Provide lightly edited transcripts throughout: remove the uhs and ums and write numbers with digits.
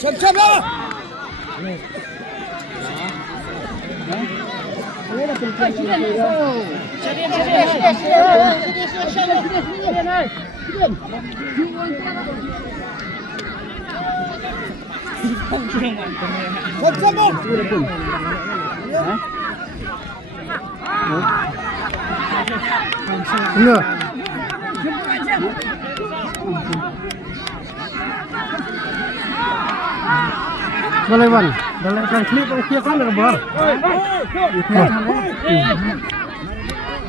Siap-siap lah. Enggak. Boleh Wan, boleh translate kalau kia kan ada bar.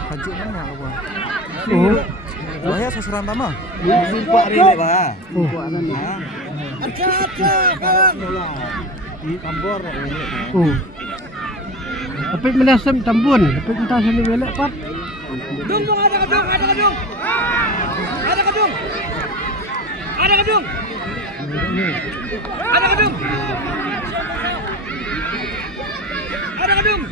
Haji mana apa? Oh, Wahya sasaran tama. Buat ini bah. Tambor. oh. Tapi menasem tambun, tapi entah sini belak pat. Dung ada gedung, ada gedung. Ada gedung. Ada gedung. Ada gedung. Ada gedung.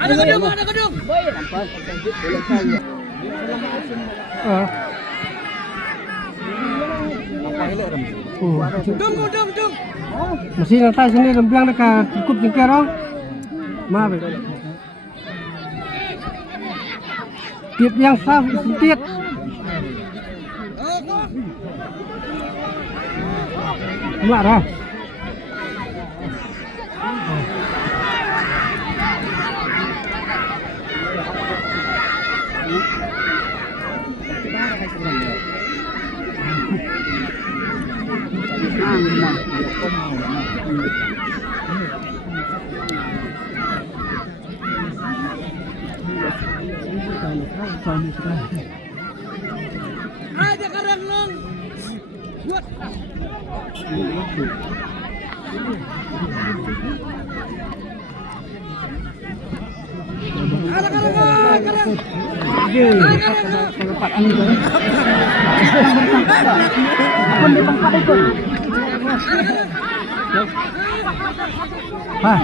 Ada gedung, ada gedung. Ah. Oh, Dung. masih nanti sini rembiang dekat cukup jengker orang. Maaf. Tiap yang sah sedikit. Enggak dah. Ada karang long. Buat. Ada karang. Tempat ini kan. Pun di tempat itu. Hah.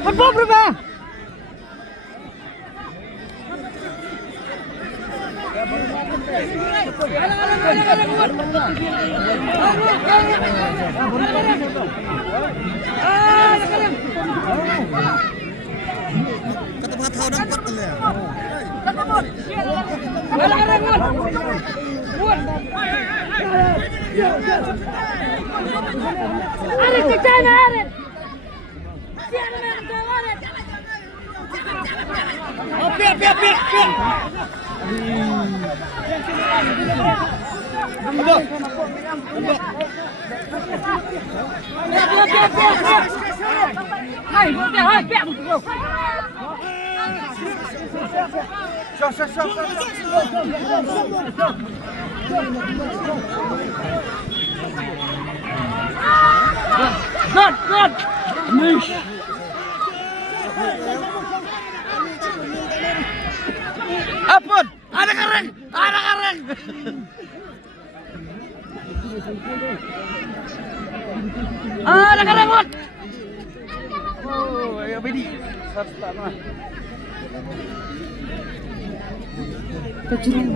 Apa berubah? Ketemu tahu dapat tu ya. Arif kecana Arif. Piak. Hai, piak. Good. Nish. Apun, ada kareng. Ada kareng, Wan. Oh, ya bedi. Sarta mah. Kecil.